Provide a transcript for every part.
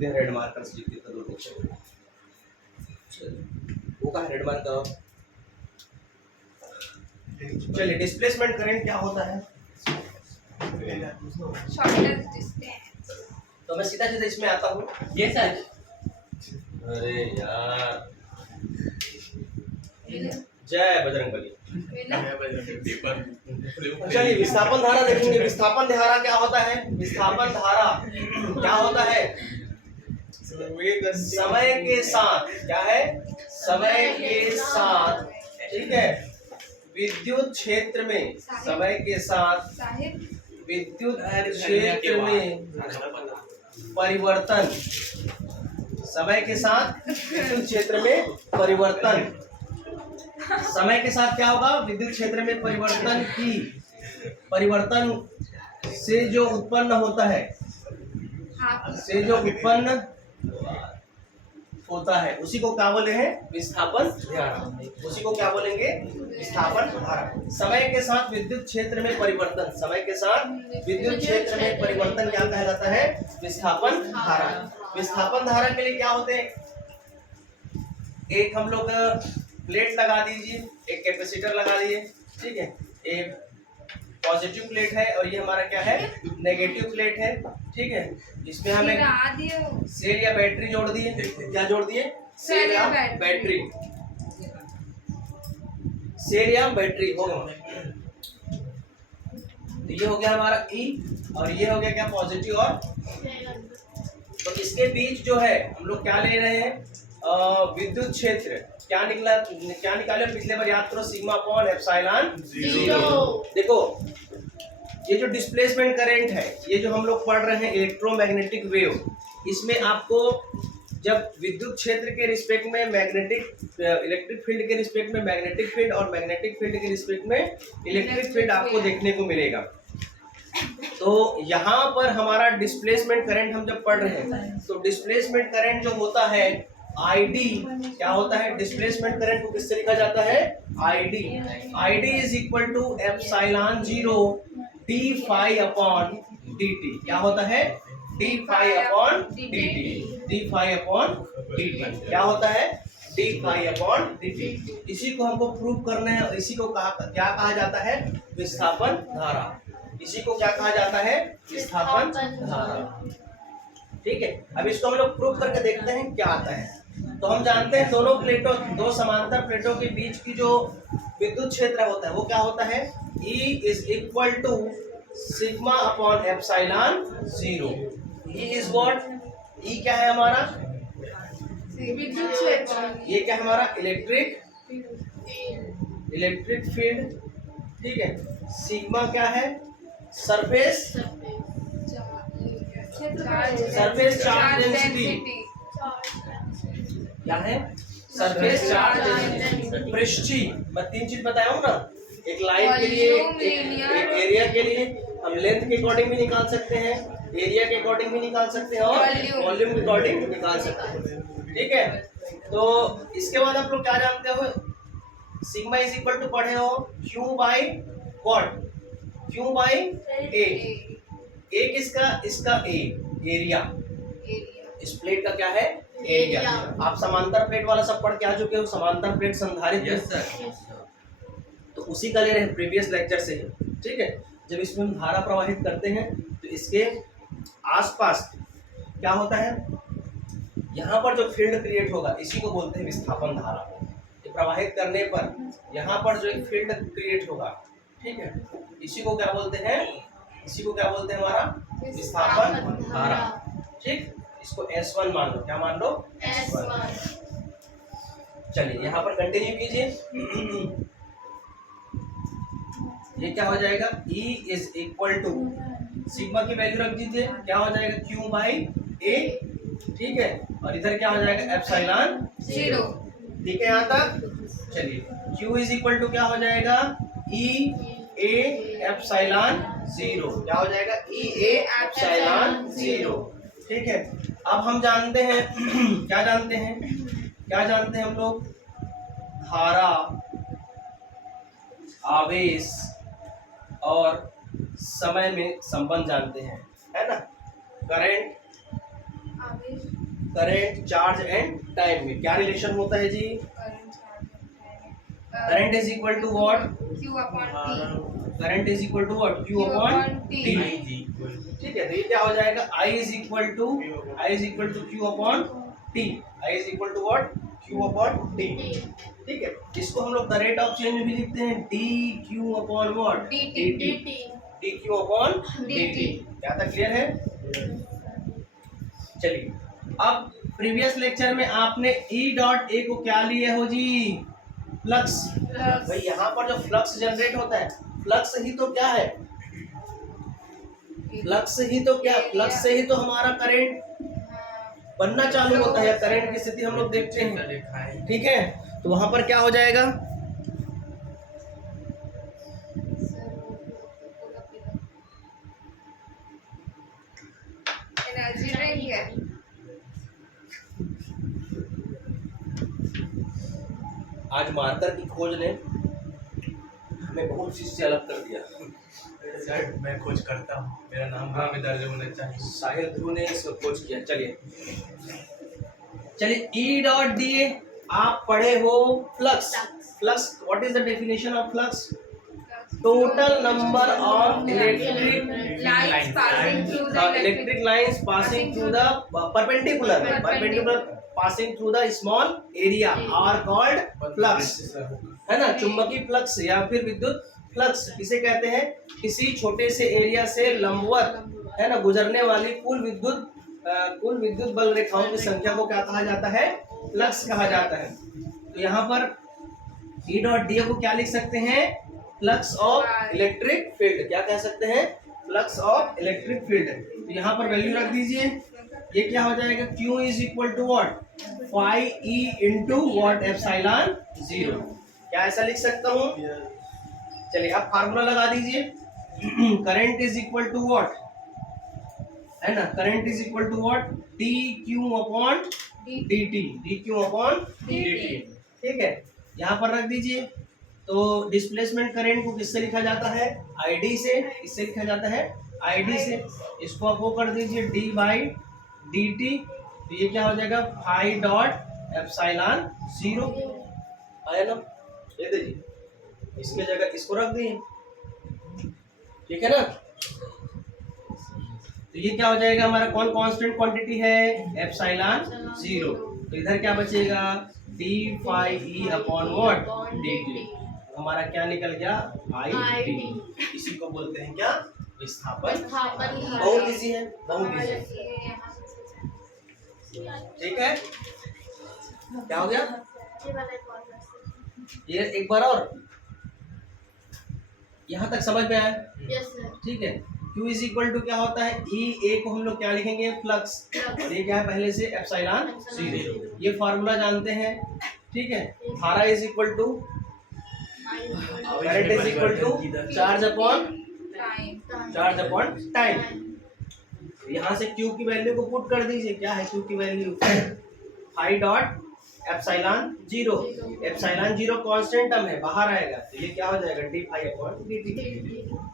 दे red marker से लिख देता दोनों को। वो कहाँ रेड मार्कर? चलिए डिस्प्लेसमेंट करंट क्या होता है? Shortest distance. तो मैं सीधा सीधा इसमें आता हूँ। ये सर अरे यार, जय बजरंगबली। चलिए विस्थापन धारा देखेंगे। विस्थापन धारा क्या होता है? विस्थापन धारा क्या होता है? समय के साथ, क्या है? समय के साथ, ठीक है, विद्युत क्षेत्र में, समय के साथ विद्युत क्षेत्र में परिवर्तन, समय के साथ विद्युत क्षेत्र में परिवर्तन, समय के साथ क्या होगा? विद्युत क्षेत्र में परिवर्तन से जो उत्पन्न होता है, से जो उत्पन्न होता है उसी को क्या बोले हैं? विस्थापन धारा। उसी को क्या बोलेंगे? विस्थापन धारा। समय के साथ विद्युत क्षेत्र में परिवर्तन, समय के साथ विद्युत क्षेत्र में परिवर्तन क्या कहलाता है? विस्थापन धारा। विस्थापन धारा के लिए क्या होते हैं? एक हम लोग प्लेट लगा दीजिए, एक कैपेसिटर लगा दिए, ठीक है, एक पॉजिटिव प्लेट है और ये हमारा क्या है? नेगेटिव प्लेट है, ठीक है। इसमें हमें सेल या बैटरी जोड़ दिए। क्या जोड़ दिए? सेल या बैटरी। सेल या बैटरी हो गया। तो ये हो गया हमारा ई और ये हो गया क्या? पॉजिटिव और। तो इसके बीच जो है हम लोग क्या ले रहे हैं? विद्युत क्षेत्र क्या निकाले पिछले बार याद करो? Sigma upon epsilon zero. देखो ये जो डिस्प्लेसमेंट करंट है, ये जो हम लोग पढ़ रहे हैं इलेक्ट्रोमैग्नेटिक वेव, इसमें आपको जब विद्युत क्षेत्र के रिस्पेक्ट में मैग्नेटिक, इलेक्ट्रिक फील्ड के रिस्पेक्ट में मैग्नेटिक फील्ड और मैग्नेटिक फील्ड के रिस्पेक्ट में इलेक्ट्रिक फील्ड आपको देखने को मिलेगा। तो यहाँ पर हमारा डिस्प्लेसमेंट करंट हम जब पढ़ रहे हैं तो डिस्प्लेसमेंट करंट जो होता है ID, क्या होता है? डिस्प्लेसमेंट करंट को किससे लिखा जाता है? ID is equal to epsilon zero D phi upon dt। क्या होता है? D phi upon dt। D phi upon dt क्या होता है? D phi upon dt। इसी को हमको प्रूव करना है और इसी को क्या कहा जाता है? विस्थापन धारा। इसी को क्या कहा जाता है? विस्थापन धारा। ठीक है, अब इसको हम लोग प्रूव करके देखते हैं क्या आता है। तो हम जानते हैं दोनों प्लेटों, दो समांतर प्लेटों के बीच की जो विद्युत क्षेत्र होता है वो क्या होता है? E is equal to sigma upon epsilon zero. E is what? E क्या है हमारा? विद्युत क्षेत्र। ये क्या है हमारा? इलेक्ट्रिक फील्ड, ठीक है। सिग्मा क्या है? Surface charge density. क्या है? Surface charge density. पृष्ठीय, मैं तीन चीज बताया हूँ ना, एक लाइन के लिए, एक एरिया के लिए। हम लेंथ के अकॉर्डिंग भी निकाल सकते हैं, एरिया के अकॉर्डिंग भी निकाल सकते हैं और वॉल्यूम के अकॉर्डिंग निकाल सकते हैं, ठीक है। तो इसके बाद आप लोग क्या जानते हो? सिग्मा इज इक्वल टू पढ़े हो Q by what? Q by A। A किसका? इसका A, एरिया। इस प्लेट का क्या है? एरिया। आप समांतर प्लेट वाला सब पढ़ के आ चुके हो, समांतर प्लेट संधारित्र। Yes sir. तो उसी का ले रहे हैं प्रीवियस लेक्चर से ही, ठीक है। जब इसमें हम धारा प्रवाहित करते हैं तो इसके आसपास क्या होता है? यहाँ पर जो फील्ड क्रिएट होगा इसी को बोलते हैं विस्थापन धारा। ये प्रवाहित करने पर यहाँ पर जो एक फील्ड क्रिएट होगा, ठीक है, इसी को क्या बोलते हैं? इसी को क्या बोलते हैं? हमारा विस्थापन धारा, ठीक। इसको S1 मान लो। क्या मान लो? S1। चलिए यहाँ पर कंटिन्यू कीजिए। ये क्या हो जाएगा? E is equal to sigma की वैल्यू रख दीजिए। क्या हो जाएगा? Q बाई A, ठीक है, और इधर क्या हो जाएगा? Epsilon zero. ठीक है यहाँ तक? चलिए Q इज इक्वल टू क्या हो जाएगा? E A epsilon zero. क्या हो जाएगा? E A एप्सिलॉन जीरो, ठीक है। अब हम जानते हैं क्या जानते हैं? क्या जानते हैं हम लोग? धारा, आवेश और समय में संबंध जानते हैं, है ना। Current, current, charge and time में क्या रिलेशन होता है जी? Current is equal to what? Q upon T. Current is equal to what? Q Q upon upon T. T। ठीक है, तो ये क्या हो जाएगा? I is equal to Q upon T। I is equal to what? Q upon T। ठीक है, इसको हम लोग द रेट ऑफ चेंज में भी लिखते हैं dQ upon what? dt. dQ upon dt। क्या था, क्लियर है? चलिए, अब प्रीवियस लेक्चर में आपने E डॉट ए को क्या लिए हो जी? फ्लक्स। Plus. भाई यहाँ पर जो फ्लक्स जनरेट होता है, फ्लक्स ही तो क्या है? फ्लक्स ही तो क्या? फ्लक्स से ही तो हमारा करंट बनना चालू होता है, करंट की स्थिति हम लोग देखते हैं। ठीक है, तो वहां पर क्या हो जाएगा? एनर्जी ड्रिंक है। आज मार्कर की खोज ने हमें बहुत चीज से अलग कर दिया। सर मैं खोज करता हूँ, मेरा नाम वहाँ में दर्ज होना चाहिए। साहिल ध्रुव ने इसको खोज किया। चलिए ई डॉट डी आप पढ़े हो flux. Flux, what is the definition of flux? Total number of electric Lines passing through the electric lines passing through the perpendicular passing through the small area are called flux, है ना? चुंबकीय flux या फिर विद्युत flux किसे कहते हैं? किसी छोटे से एरिया से लंबवत, है ना, गुजरने वाली कुल विद्युत बल रेखाओं की संख्या को क्या कहा जाता है? फ्लक्स कहा जाता है। तो यहाँ पर E डॉट डी को क्या लिख सकते हैं? Flux of electric field. क्या कह सकते हैं? Flux of electric field. तो यहाँ पर वैल्यू रख दीजिए। ये क्या हो जाएगा? Q is equal to what? Phi E into what? Epsilon 0। क्या ऐसा लिख सकता हूँ? चलिए अब फार्मूला लगा दीजिए। Current is equal to what, है ना? Current is equal to what? dQ upon dt। dQ upon dt। ठीक है, यहाँ पर रख दीजिए। तो डिस्प्लेसमेंट करंट को किससे लिखा जाता है? ID से। किससे लिखा जाता है? ID से। इसको आप वो कर दीजिए d बाई dt। तो ये क्या हो जाएगा? फाई डॉट एप्सिलॉन 0 आया ना? ये देखिए, इसके जगह इसको रख दिए। ठीक है ना? तो ये क्या हो जाएगा हमारा? कौन कांस्टेंट क्वांटिटी है? एप्सिलॉन 0। तो इधर क्या बचेगा? d phi E upon what? dt। हमारा क्या निकल गया? IT। इसी को बोलते हैं क्या? विस्थापन। बहुत इजी है, बहुत इजी। ठीक है, क्या हो गया? ये एक बार और यहाँ तक समझ में आया? ठीक है। Q इज इक्वल टू क्या होता है? E A को हम लोग क्या लिखेंगे? फ्लक्स। और ये क्या है? पहले से एप्सिलॉन 0। ये फार्मूला जानते हैं। ठीक है, धारा is equal to current is equal to charge upon time. यहाँ से Q की वैल्यू को पुट कर दीजिए। क्या है Q की value? Phi dot epsilon 0। Epsilon 0 constant term है, बाहर आएगा। तो ये क्या हो जाएगा? d phi upon dt।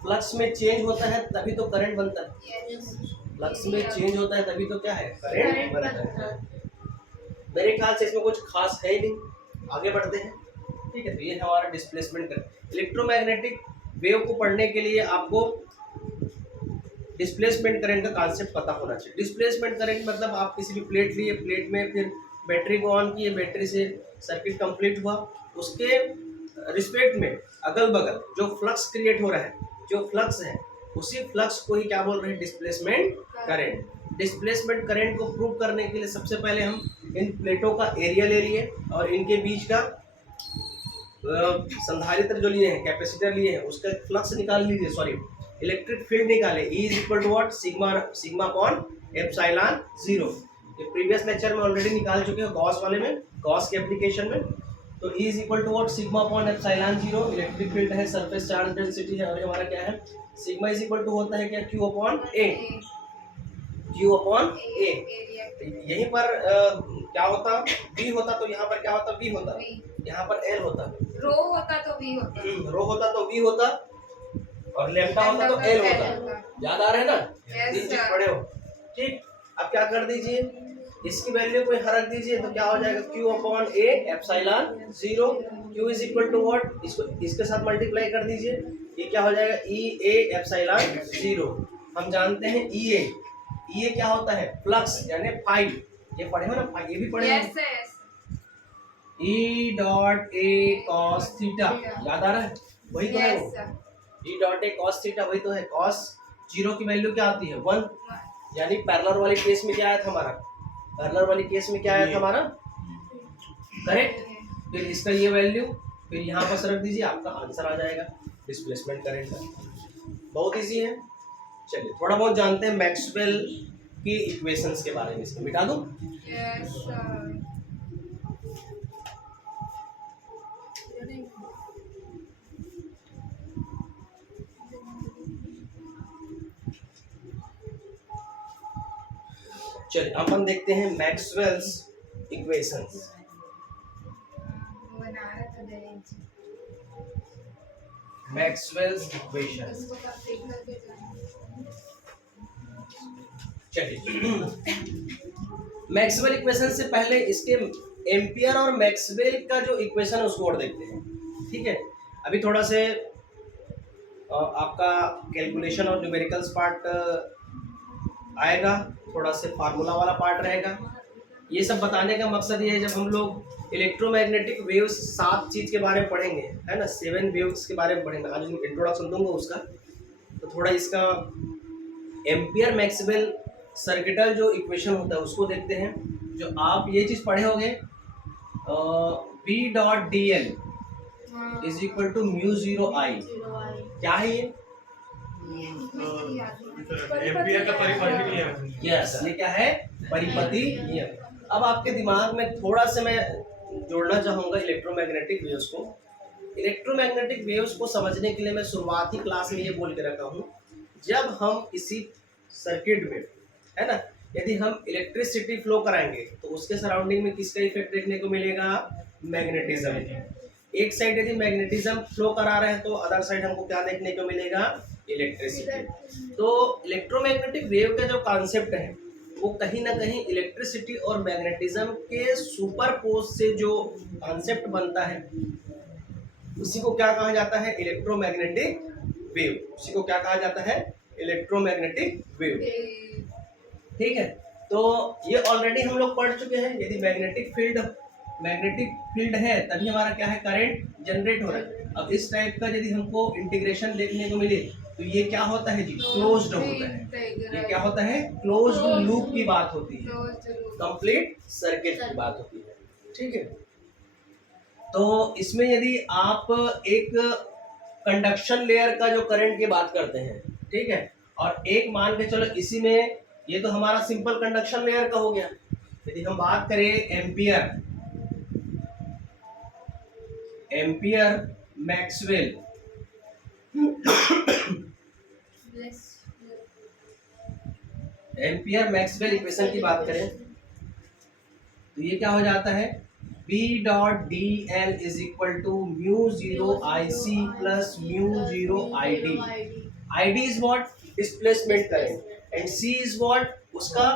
Flux में चेंज होता है तभी तो करंट बनता है। फ्लक्स में चेंज होता है तभी तो क्या है? करंट बनता है। मेरे ख्याल से इसमें कुछ खास है ही नहीं, आगे बढ़ते हैं। ठीक है, तो ये हमारा डिस्प्लेसमेंट करंट। इलेक्ट्रोमैग्नेटिक वेव को पढ़ने के लिए आपको डिस्प्लेसमेंट करंट का कांसेप्ट पता होना चाहिए। डिस्प्लेसमेंट करंट मतलब आप किसी भी प्लेट लिए, प्लेट में फिर बैटरी को ऑन किए, बैटरी से सर्किट कंप्लीट हुआ, उसके रिस्पेक्ट में अगल बगल जो फ्लक्स क्रिएट हो रहा है, जो फ्लक्स है, उसी फ्लक्स को ही क्या बोल रहे हैं? Displacement current. डिस्प्लेसमेंट करंट को प्रूव करने के लिए सबसे पहले हम इन प्लेटों का एरिया ले लिए और इनके बीच का संधारित्र जो लिए हैं, कैपेसिटर लिए हैं, उसका फ्लक्स निकाल लीजिए, सॉरी इलेक्ट्रिक फील्ड निकाले। E is equal to what? Sigma upon epsilon 0। ये प्रीवियस लेक्चर में ऑलरेडी निकाल चुके हैं, गॉस वाले में, गॉस के एप्लीकेशन में। तो E is equal to what? Sigma upon epsilon 0। Electric field है, सरफेस चार्ज डेंसिटी है, और ये हमारा क्या है? सिग्मा इज इक्वल टू होता है क्या? Q upon A। Q upon A। यहीं पर क्या होता? B होता, तो यहाँ पर क्या होता? V होता। यहाँ पर L होता। रो होता तो V होता। रो होता तो V होता, और लेम्डा होता तो L होता। याद आ रहा है ना? तीन चीज पढ़े हो। ठीक, अब क्या कर दीजिए? इसकी वैल्यू कोई रख दीजिए तो क्या हो जाएगा, Q upon A epsilon 0। Q is equal to what, इसको इसके साथ मल्टीप्लाई कर दीजिए, ये क्या हो जाएगा E A एप्सिलॉन 0। हम जानते हैं E A क्या होता है, फ्लक्स यानी फाई, ये पढ़े हो ना, ये भी पढ़े हो, yes yes E dot A cos theta, याद आ रहा है, वही तो है वो, E dot A cos theta वही तो है। cos 0 की वैल्यू क्या आती है 1, यानी पैरेलल वाले केस में क्या आया था हमारा, पैरेलल वाले केस में क्या आया था हमारा, करेक्ट। फिर इसका ये वैल्यू फिर यहाँ पर रख दीजिए, आपका आंसर आ जाएगा डिस्प्लेसमेंट करंट का। बहुत इजी है। चलिए थोड़ा बहुत जानते हैं मैक्सवेल की इक्वेशंस के बारे में, इसको मिटा दूं। यस चलिए अपन देखते हैं मैक्सवेल्स इक्वेशंस। बना रहा था दहेज मैक्सवेल्स इक्वेशन, उसको कंप्लीट करके जाना। चलिए मैक्सवेल इक्वेशन से पहले इसके एम्पियर और मैक्सवेल का जो इक्वेशन है उसको और देखते हैं, ठीक है। अभी थोड़ा से आपका कैलकुलेशन और न्यूमेरिकल्स पार्ट आएगा, थोड़ा से फार्मूला वाला पार्ट रहेगा। ये सब बताने का मकसद ये है, जब हम लोग इलेक्ट्रोमैग्नेटिक वेव्स 7 चीज़ के बारे में पढ़ेंगे, है ना, 7 वेव्स के बारे में पढ़ेंगे, आज इंट्रोडक्शन दूंगा उसका, तो थोड़ा इसका एम्पियर मैक्सवेल सर्किटल जो इक्वेशन होता है उसको देखते हैं। जो आप ये चीज़ पढ़े होंगे, B dot D L is equal to mu 0 I, क्या है ये, एम्पियर का परिपथ नियम। यस, ये क्या है, परिपति नियम। अब आपके दिमाग में थोड़ा सा मैं जोड़ना चाहूँगा इलेक्ट्रोमैग्नेटिक वेव्स को। इलेक्ट्रोमैग्नेटिक वेव्स को समझने के लिए मैं शुरुआती क्लास में ये बोल के रखा हूँ, जब हम किसी सर्किट में, है ना, यदि हम इलेक्ट्रिसिटी फ्लो कराएंगे तो उसके सराउंडिंग में किसका इफेक्ट देखने को मिलेगा, मैग्नेटिज्म। एक साइड यदि मैग्नेटिज्म फ्लो करा रहे हैं तो अदर साइड हमको क्या देखने को मिलेगा, इलेक्ट्रिसिटी। तो इलेक्ट्रोमैग्नेटिक वेव का जो कॉन्सेप्ट है वो कहीं ना कहीं इलेक्ट्रिसिटी और मैग्नेटिज्म के सुपरपोज से जो कॉन्सेप्ट बनता है उसी को क्या कहा जाता है, इलेक्ट्रोमैग्नेटिक वेव। उसी को क्या कहा जाता है, इलेक्ट्रोमैग्नेटिक वेव, ठीक है। तो ये ऑलरेडी हम लोग पढ़ चुके हैं, यदि मैग्नेटिक फील्ड है तभी हमारा क्या है, करंट जनरेट हो रहा है। अब इस टाइप का यदि हमको इंटीग्रेशन देखने को मिले तो ये क्या होता है जी, क्लोज्ड होता है। ये क्या होता है, क्लोज्ड लूप की बात होती है, कंप्लीट सर्किट की बात होती है, ठीक है। तो इसमें यदि आप एक कंडक्शन लेयर का जो करंट की बात करते हैं, ठीक है, और एक मान के चलो इसी में, ये तो हमारा सिंपल कंडक्शन लेयर का हो गया। यदि हम बात करें ampere Maxwell ampere Maxwell equation की बात करें तो ये क्या हो जाता है, B dot D L is equal to mu 0 IC plus mu 0 ID। ID is what, displacement current, and C is what, उसका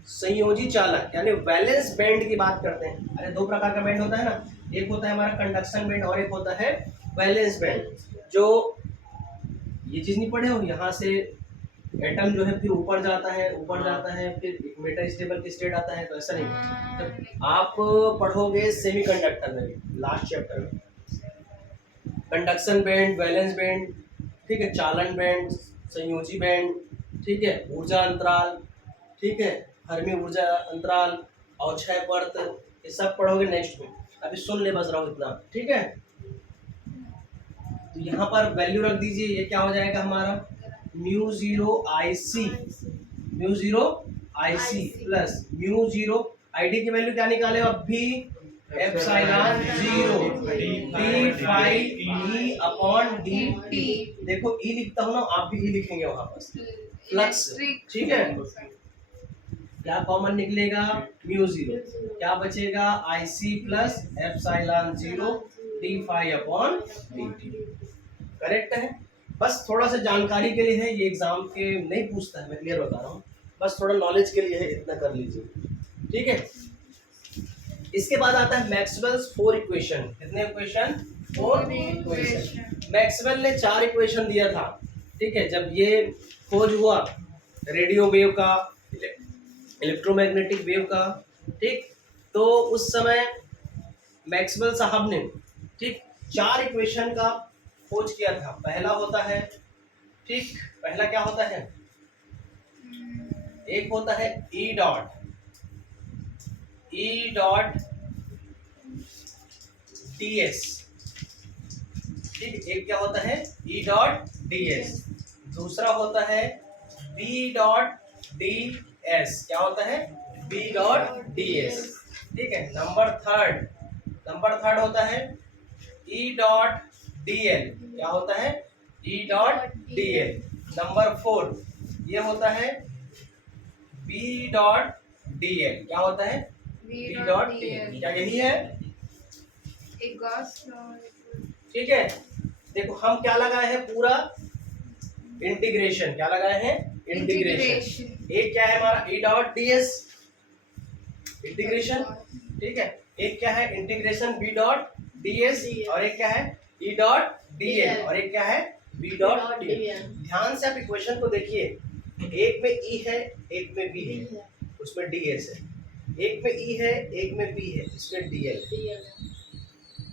संयोजी चालक यानी वैलेंस बैंड की बात करते हैं। अरे दो प्रकार का बैंड होता है ना, एक होता है हमारा कंडक्शन बैंड और एक होता है वैलेंस बैंड। जो ये चीज नहीं पढ़े हो, यहाँ से एटम जो है फिर ऊपर जाता है फिर मेटास्टेबल की स्टेट आता है, तो ऐसा नहीं। तो आप पढ़ोगे सेमीकंडक्टर में भी लास्ट चैप्टर में, कंडक्शन बैंड, वैलेंस बैंड, ठीक है, चालन बैंड, संयोजी बैंड, ठीक है, ऊर्जा अंतराल, ठीक है, फर्मी ऊर्जा अंतराल, अवक्षय परत, ये सब पढ़ोगे नेक्स्ट में। अभी सुन ले बस रहा हूँ इतना, ठीक है। तो यहाँ पर वैल्यू रख दीजिए, ये क्या हो जाएगा हमारा, mu 0 IC plus mu 0 ID की वैल्यू क्या निकाले अब भी, epsilon 0 d phi E upon dt। देखो E लिखता हूँ ना, आप भी E लिखेंगे वहां पर, फ्लक्स, ठीक है। क्या कॉमन निकलेगा, म्यू 0, क्या बचेगा, IC plus epsilon 0 d phi upon dt। Correct है। बस थोड़ा सा जानकारी के लिए है, ये एग्जाम के नहीं पूछता है, मैं क्लियर बता रहा हूँ। बस थोड़ा नॉलेज के लिए है, इतना कर लीजिए, ठीक है। इसके बाद आता है मैक्सवेल्स 4 इक्वेशन। कितने इक्वेशन? 4 इक्वेशन। मैक्सवेल ने 4 इक्वेशन दिया था, ठीक है। जब ये खोज हुआ रेडियो वेव का, इलेक्ट्रोमैग्नेटिक वेव का, ठीक, तो उस समय मैक्सवेल साहब ने, ठीक, 4 इक्वेशन का खोज किया था। पहला होता है, ठीक, पहला क्या होता है? एक होता है ई डॉट ds, ठीक, एक क्या होता है? E dot ds। दूसरा होता है बी डॉट ds। क्या होता है? बी डॉट ds, ठीक है। नंबर थर्ड होता है ई डॉट dl। क्या होता है? E dot dl। नंबर 4 ये होता है बी डॉट dl। क्या होता है? B dot dl। क्या यही है? एक गॉस लॉ। ठीक है। देखो हम क्या लगाए हैं? पूरा इंटीग्रेशन। क्या लगाए हैं? इंटीग्रेशन। एक क्या है हमारा? ई डॉट ds इंटीग्रेशन, ठीक है। एक क्या है? इंटीग्रेशन बी डॉट ds, और एक क्या है? ई डॉट dl, और एक क्या है? B dot dl। ध्यान से आप इक्वेशन को देखिए, एक में ई है, एक में बी है, उसमें ds है। एक में ई है, एक में बी है, इसमें dl,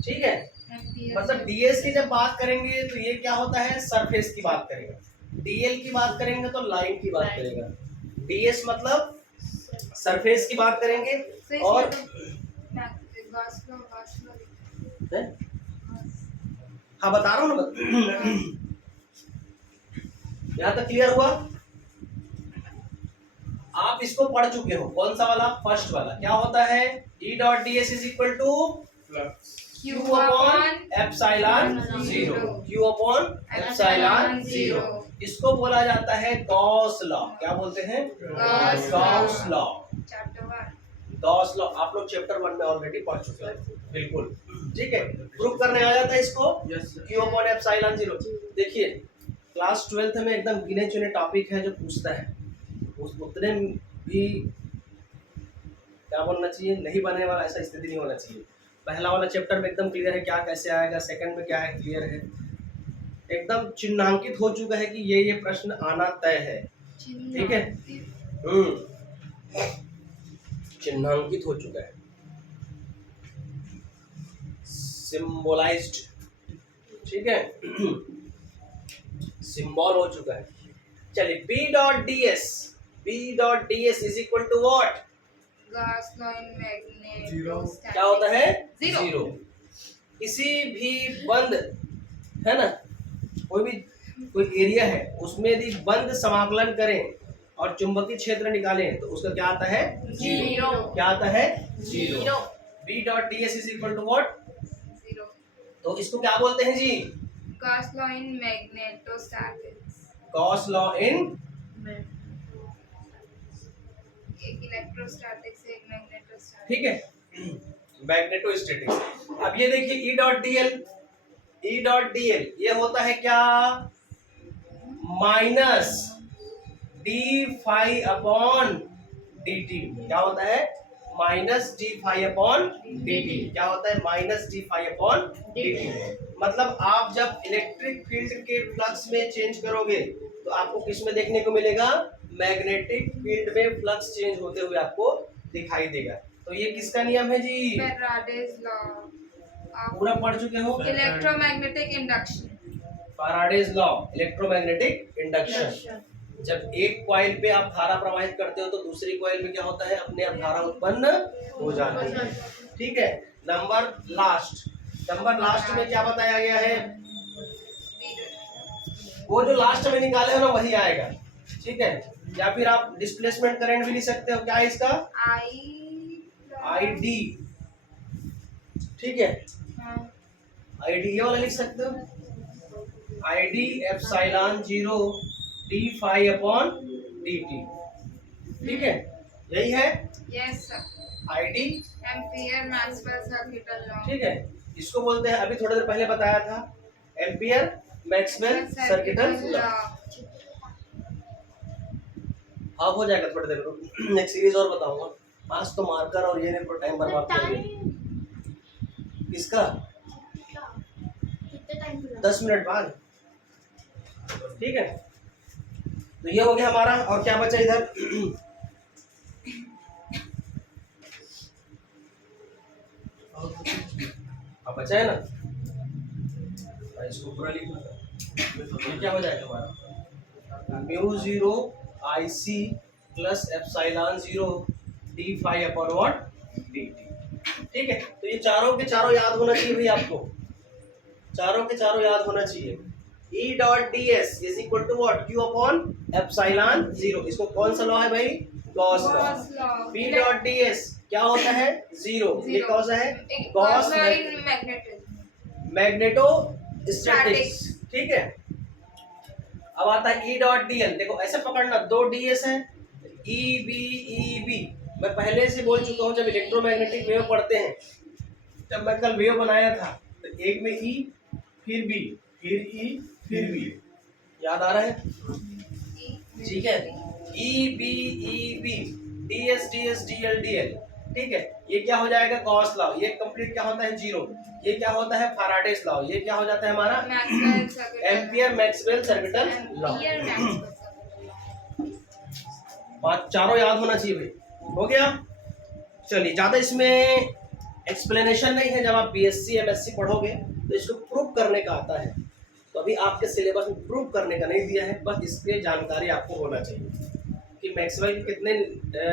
ठीक है। मतलब ds की जब बात करेंगे तो ये क्या होता है? सरफेस की बात करेगा। dl की बात करेंगे तो लाइन की बात करेगा। ds मतलब सरफेस की बात करेंगे, और हाँ बता रहा हूँ ना, यहाँ तक क्लियर हुआ? आप इसको पढ़ चुके हो। कौन सा वाला? फर्स्ट वाला। क्या होता है? E dot D S is equal to Q upon epsilon 0। Q upon epsilon 0। इसको बोला जाता है गॉस लॉ। क्या बोलते हैं? Gauss law. गॉस लॉ आप लोग चैप्टर 1 में ऑलरेडी पढ़ चुके हैं, बिल्कुल, ठीक है। प्रूफ करने आ जाता है इसको, Q अपॉन एप्सिलॉन 0। देखिए क्लास 12th में एकदम गिने चुने टॉपिक है जो पूछता है, उतने भी क्या बोलना चाहिए, नहीं बनने वाला ऐसा स्थिति नहीं होना चाहिए। पहला वाला चैप्टर में एकदम क्लियर है क्या कैसे आएगा, सेकंड में क्या है क्लियर है, एकदम चिन्हांकित हो चुका है कि ये प्रश्न आना तय है, ठीक है। चिन्हांकित हो चुका है, सिंबलाइज्ड, ठीक है, सिंबल हो चुका है। चलिए B dot D S is equal to what? Gauss law in magnet क्या होता है? जीरो। किसी भी बंद है ना, कोई एरिया है उसमें यदि बंद समाकलन करें और चुंबकीय क्षेत्र निकालें तो उसका क्या आता है? जीरो। क्या आता है? Zero. B dot D S is equal to what? Zero. तो इसको क्या बोलते हैं जी? Gauss law in magnetostatics. Gauss law in, एक इलेक्ट्रोस्टैटिक्स है, एक मैग्नेटोस्टैटिक्स, ठीक है, मैग्नेटोस्टैटिक्स। अब ये देखिए ई डॉट डी एल ये होता है क्या? Minus D phi upon D T. क्या होता है? Minus D phi upon D T. क्या होता है? Minus D phi upon D T. मतलब आप जब इलेक्ट्रिक फील्ड के फ्लक्स में चेंज करोगे तो आपको किस में देखने को मिलेगा? मैग्नेटिक फील्ड में फ्लक्स चेंज होते हुए आपको दिखाई देगा। तो ये किसका नियम है जी? Faraday's law. पूरा पढ़ चुके हो? Electromagnetic induction. Faraday's law, electromagnetic induction. जब एक कॉइल पे आप धारा प्रवाहित करते हो तो दूसरी कॉइल में क्या होता है? अपने आप धारा उत्पन्न हो जाती है, ठीक है। नंबर लास्ट में क्या बताया गया है? वो जो लास्ट में निकाले हो ना वही आएगा, ठीक है। या फिर आप डिस्प्लेसमेंट करंट भी लिख सकते हो। क्या है इसका? आई डी, ठीक है, आई डी ये वाला लिख सकते हो, I D epsilon 0 D phi upon D T, ठीक है, यही है। Yes sir. I D ampere Maxwell circuital law, ठीक है, इसको बोलते हैं, अभी थोड़ी देर पहले बताया था, एम्पियर मैक्सवेल सर्किटल लॉ। हाँ हो जाएगा, थोड़ी देर में एक सीरीज और बताऊंगा। आज तो मार्कर और ये नहीं टाइम बर्बाद कर दिया। किसका? कितने टाइम 10 मिनट बाद। ठीक है, तो ये हो गया हमारा। और क्या बचा इधर? अब बचा है ना, इसको पूरा लिख दो। ये क्या हो जाएगा हमारा? Mu 0 IC plus epsilon 0 d phi upon what dt। ठीक है, तो ये चारों के चारों याद होना चाहिए भाई आपको, चारों के चारों याद होना चाहिए। E dot D S is equal to what? Q upon epsilon 0। इसको कौन सा लॉ है भाई? Gauss law. P dot D S क्या होता है? 0। ये कौन सा है? Gauss magnetostatics. ठीक है, अब आता है E डॉट डी एल। देखो ऐसे पकड़ना, दो ds है, EB। मैं पहले से बोल चुका हूँ, जब इलेक्ट्रोमैग्नेटिक वेव पढ़ते हैं, जब मैं कल वेव बनाया था, तो एक में E फिर B फिर E फिर B, याद आ रहा है? ठीक है, EB DS DL DL। ठीक है, ये क्या हो जाएगा? Gauss law. ये कंप्लीट क्या होता है? 0। ये क्या होता है? Faraday's law. ये क्या हो जाता है हमारा? Ampere Maxwell circuital law. बात चारों याद होना चाहिए भाई। हो गया? चलिए, ज्यादा इसमें एक्सप्लेनेशन नहीं है। जब आप BSc MSc पढ़ोगे तो इसको प्रूव करने का आता है, तो अभी आपके सिलेबस में प्रूव करने का नहीं दिया है, बस इसके जानकारी आपको होना चाहिए कि मैक्सवेल के कितने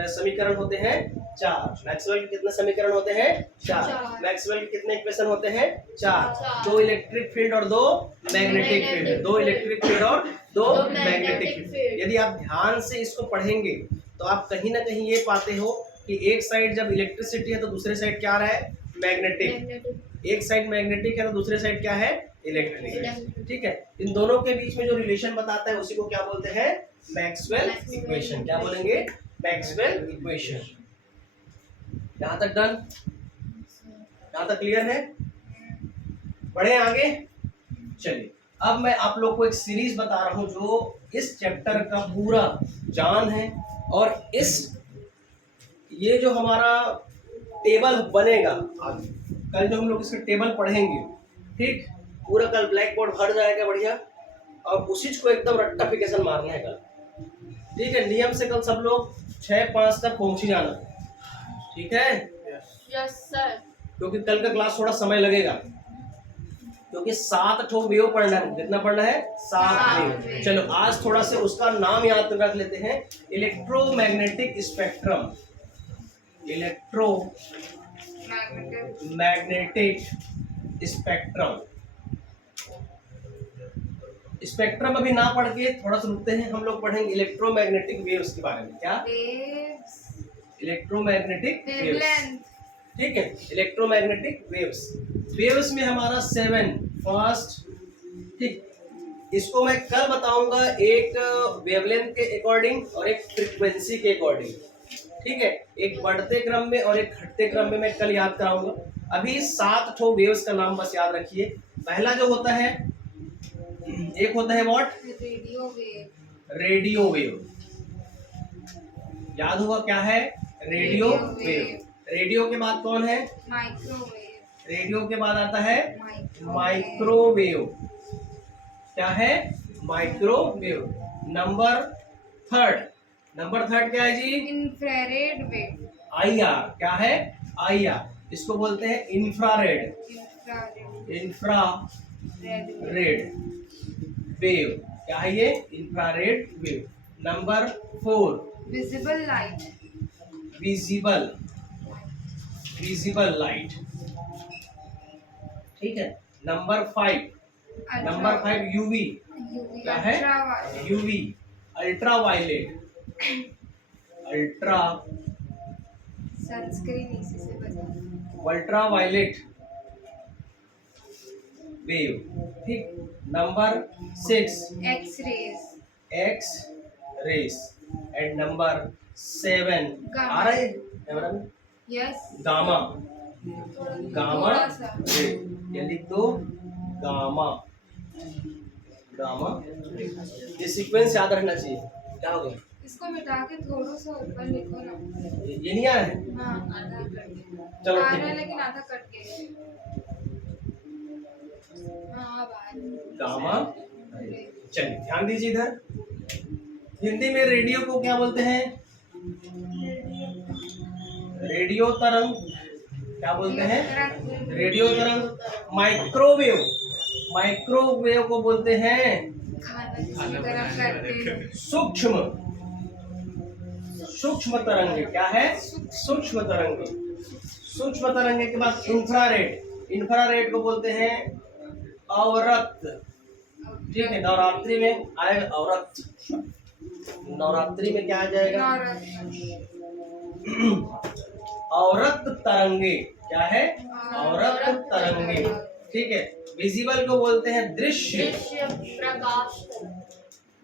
समीकरण होते हैं? 4। मैक्सवेल के कितने समीकरण होते हैं? 4। मैक्सवेल के कितने इक्वेशन होते हैं? 4। 2 इलेक्ट्रिक फील्ड और 2 मैग्नेटिक फील्ड। 2 इलेक्ट्रिक फील्ड और 2 मैग्नेटिक फील्ड। यदि आप ध्यान से इसको पढ़ेंगे तो आप कहीं ना कहीं ये पाते हो कि एक साइड जब इलेक्ट्रिसिटी है तो दूसरे साइड क्या रहा है? मैग्नेटिक। एक साइड मैग्नेटिक है तो दूसरे साइड क्या है? इलेक्ट्रिक। ठीक है, इन दोनों के बीच में जो रिलेशन बताता है उसी को क्या बोलते हैं? Maxwell equation. क्या बोलेंगे? Maxwell equation. यहाँ तक डन? यहाँ तक क्लियर है? बढ़े आगे? चलिए, अब मैं आप लोग को एक सीरीज बता रहा हूं जो इस चैप्टर का पूरा जान है। और इस ये जो हमारा टेबल बनेगा आगे, कल जो हम लोग इसका टेबल पढ़ेंगे, ठीक, पूरा कल ब्लैक बोर्ड भर जाएगा बढ़िया, और उसी को एकदम रट्टाफिकेशन मारना है कल। ठीक है, नियम से कल सब लोग 6:05 तक पहुंच ही जाना। ठीक है? Yes sir. क्योंकि कल का क्लास थोड़ा समय लगेगा, क्योंकि 7 ठो वेव पढ़ना है। कितना पढ़ना है? 7 वेव। चलो आज थोड़ा से उसका नाम याद रख लेते हैं, electromagnetic spectrum. Electromagnetic spectrum. Spectrum अभी ना पढ़ के थोड़ा सा रुकते हैं, हम लोग पढ़ेंगे इलेक्ट्रोमैग्नेटिक वेव्स के बारे में। क्या? Electromagnetic waves. ठीक है, इलेक्ट्रोमैग्नेटिक वेव्स। वेव्स में हमारा 7 फर्स्ट। ठीक, इसको मैं कल बताऊंगा एक वेवलेंथ के अकॉर्डिंग और एक फ्रीक्वेंसी के अकॉर्डिंग। ठीक है, एक बढ़ते क्रम में और एक घटते क्रम में मैं कल याद कराऊंगा। अभी 7 ठो वेव्स का नाम बस याद रखिए। पहला जो होता है, एक होता है व्हाट? Radio wave. याद होगा क्या है? Radio wave. रेडियो के बाद कौन है? माइक्रोवेव। रेडियो के बाद आता है माइक्रोवेव। क्या है? माइक्रोवेव। नंबर थर्ड क्या है जी? Infrared wave. IR। क्या है? IR। इसको बोलते हैं इंफ्रारेड। Infrared wave. क्या है ये? Infrared wave. Number 4 visible light. Visible light. ठीक है, नंबर 5 UV। क्या है? UV ultraviolet. सनस्क्रीन इसी से बचा। Ultraviolet wave. ठीक, number 6 X rays. And number 7 आ रहा है कैमरा में? यस। गामा थोड़ा सा। रे। ये लिख दो, गामा। ये सीक्वेंस याद रखना चाहिए। क्या हो गया? इसको मिटा के थोड़ा सा ऊपर लिखो ना। ये नहीं आया है? हाँ, आधा कट गया। चलो आ ठीक रहा है है। लेकिन आधा कट गया। हाँ, अब आ रहा है। गामा। चलिए ध्यान दीजिए इधर। हिंदी में रेडियो को क्या बोलते हैं? रेडियो तरंग। क्या बोलते हैं? रेडियो तरंग। माइक्रोवेव, माइक्रोवेव को बोलते हैं खाना जिसमें गरम करते हैं। सूक्ष्म, सूक्ष्म तरंगे। क्या है? सूक्ष्म तरंगे। सूक्ष्म तरंगे के बाद इंफ्रारेड, इंफ्रारेड को बोलते हैं अवरक्त। ठीक है, नवरात्रि में आएगा अवरक्त। नवरात्रि में क्या आ जाएगा? अवरक्त तरंगे। क्या है? अवरक्त तरंगे। ठीक है। विजिबल को बोलते हैं दृश्य, प्रकाश।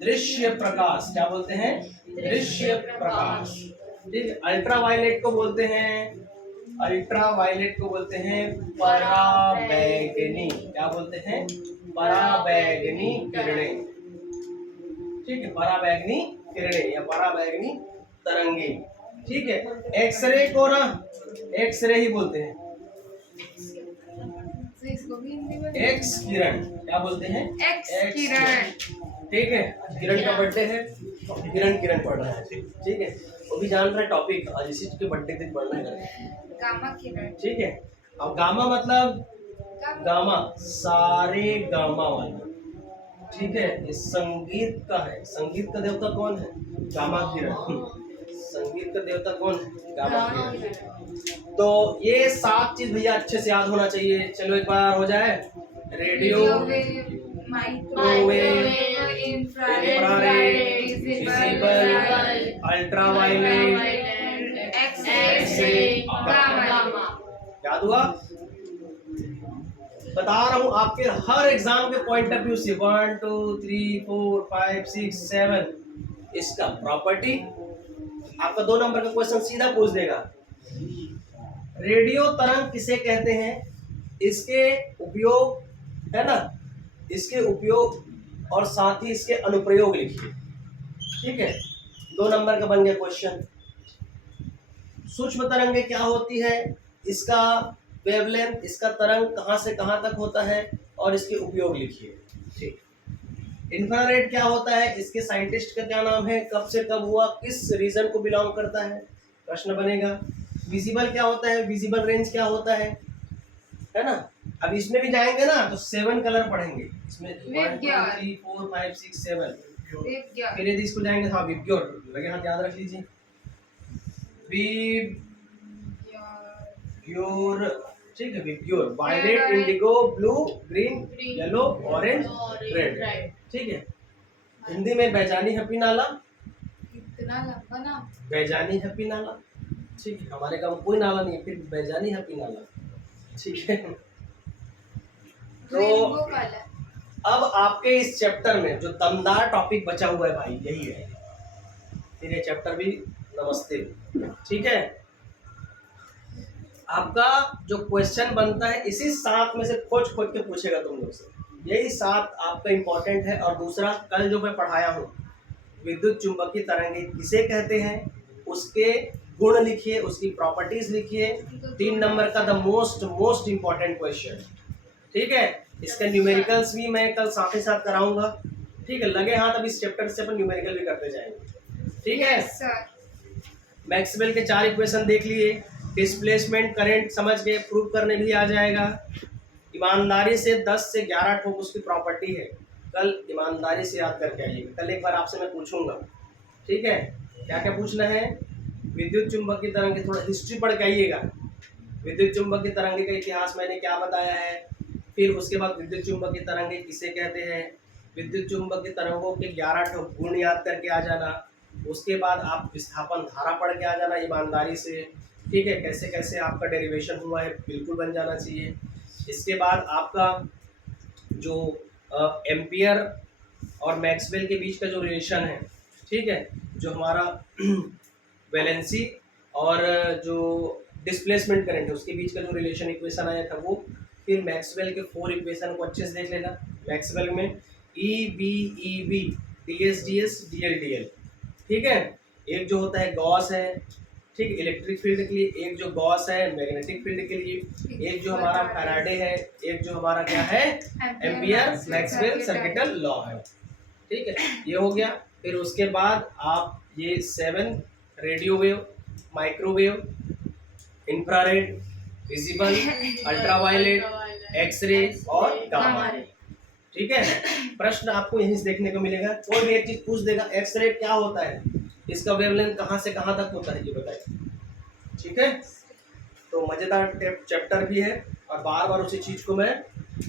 दृश्य प्रकाश। क्या बोलते हैं? दृश्य प्रकाश। ठीक है। अल्ट्रावायलेट को बोलते हैं, अल्ट्रावायलेट को बोलते हैं पराबैंगनी। क्या बोलते हैं? पराबैंगनी किरणें। ठीक है, पराबैंगनी किरणें या पराबैंगनी तरंगे। ठीक है। एक्सरे को ना एक्सरे ही बोलते हैं। तो इसको भी हिंदी में एक्स किरण। क्या बोलते हैं? एक्स किरण। ठीक है। किरण का बर्थडे है, किरण पढ़ रहा है। ठीक है, वो भी जान रहा है टॉपिक, और इसी के बर्थडे दिन पढ़ना है। गामा किरण। ठीक है। अब गामा मतलब गामा, सारे गामा वाला। ठीक है, ये संगीत का है। संगीत का देवता कौन है? गामा किरण। संगीत का देवता कौन है? गामा किरण। तो ये 7 चीज भैया अच्छे से याद होना चाहिए। चलो एक बार हो जाए। Radio, microwave, infrared, visible, ultraviolet, X-ray, gamma. याद हुआ? बता रहा हूं आपके हर एग्जाम के पॉइंट ऑफ व्यू से 1 2 3 4 5 6 7 इसका प्रॉपर्टी आपका 2 नंबर का क्वेश्चन सीधा पूछ देगा। रेडियो तरंग किसे कहते हैं? इसके उपयोग है ना, इसके उपयोग और साथ ही इसके अनुप्रयोग लिखिए। ठीक है, 2 नंबर का बन गया क्वेश्चन। सूक्ष्म तरंगे क्या होती है, इसका वेवलेंथ, इसका तरंग कहां से कहां तक होता है और इसके उपयोग लिखिए। ठीक। इंफ्रारेड क्या होता है, इसके साइंटिस्ट का क्या नाम है, कब से कब हुआ, किस रीजन को बिलोंग करता है, प्रश्न बनेगा। विजिबल क्या होता है, विजिबल रेंज क्या होता है ना। अब इसमें भी जाएंगे ना तो 7 कलर पढ़ेंगे इसमें, 1 2 3 4 5 6 7। फिर यदि इसको जाएंगे, हाँ विप्योर लगे हाथ याद रख लीजिए। विप्योर, ठीक है, VIBGYOR, violet, indigo, blue, green, yellow, orange, red. ठीक है। हिंदी में बैजानी हैप्पी नाला। इतना लंबा ना। बैजानी हैप्पी नाला। ठीक है, हमारे गाँव कोई नाला नहीं है, फिर बैजानी हैप्पी नाला। ठीक है। तो अब आपके इस चैप्टर में जो दमदार टॉपिक बचा हुआ है भाई, यही है। फिर ये चैप्टर भी नमस्ते। ठीक है, आपका जो क्वेश्चन बनता है इसी 7 में से खोज खोज के पूछेगा तुम लोग से। यही 7 आपका इंपॉर्टेंट है। और दूसरा, कल जो मैं पढ़ाया हूँ विद्युत चुंबकीय तरंगे किसे कहते हैं, उसके गुण लिखिए, उसकी प्रॉपर्टीज लिखिए। 3 नंबर का द मोस्ट इंपॉर्टेंट क्वेश्चन। ठीक है, इसका न्यूमेरिकल्स भी मैं कल साथ ही साथ कराऊंगा। ठीक है, लगे हाथ अब इस चैप्टर से अपन न्यूमेरिकल भी करते जाएंगे। ठीक है। मैक्सवेल के 4 इक्वेशन देख लिए, डिस्प्लेसमेंट, करंट समझ गए, प्रूव करने भी आ जाएगा। ईमानदारी से 10 से 11 ठोक उसकी प्रॉपर्टी है। कल ईमानदारी से याद करके आइएगा। कल एक बार आपसे मैं पूछूंगा। ठीक है, क्या क्या पूछना है, विद्युत चुंबकीय तरंगे, थोड़ा हिस्ट्री पढ़ के आइएगा। विद्युत चुंबकीय तरंगे का इतिहास मैंने क्या बताया है, फिर उसके बाद विद्युत चुंबकीय तरंगे किसे कहते हैं, विद्युत चुंबकीय तरंगों के 11 ठोक गुण याद करके आ जाना। उसके बाद आप विस्थापन धारा पढ़ के आ जाना ईमानदारी से। ठीक है, कैसे कैसे आपका डेरिवेशन हुआ है बिल्कुल बन जाना चाहिए। इसके बाद आपका जो एम्पियर और मैक्सवेल के बीच का जो रिलेशन है, ठीक है, जो हमारा वैलेंसी और जो डिस्प्लेसमेंट करंट है उसके बीच का जो रिलेशन इक्वेशन आया था वो। फिर मैक्सवेल के 4 इक्वेशन को अच्छे से देख लेना। मैक्सवेल में E B D S D L D L. ठीक है। एक जो होता है गॉस है, ठीक, इलेक्ट्रिक फील्ड के लिए, एक जो गॉस है मैग्नेटिक फील्ड के लिए, एक जो हमारा फैराडे है, एक जो हमारा क्या है एम्पियर मैक्सवेल सर्किटल लॉ है, ठीक है। ये हो गया। फिर उसके बाद आप ये 7 radio wave, microwave, infrared, visible, ultraviolet, X-ray और गामा रे, ठीक है। प्रश्न आपको यहीं से देखने को मिलेगा। कोई भी एक चीज पूछ देगा, एक्सरे क्या होता है, इसका वेवलेंथ कहाँ से कहाँ तक होता है, ये बताइए, ठीक है। तो मजेदार चैप्टर भी है और बार बार उसी चीज को मैं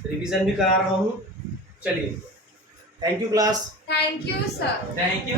रिवीजन भी करा रहा हूँ। चलिए, thank you class. Thank you sir. Thank you.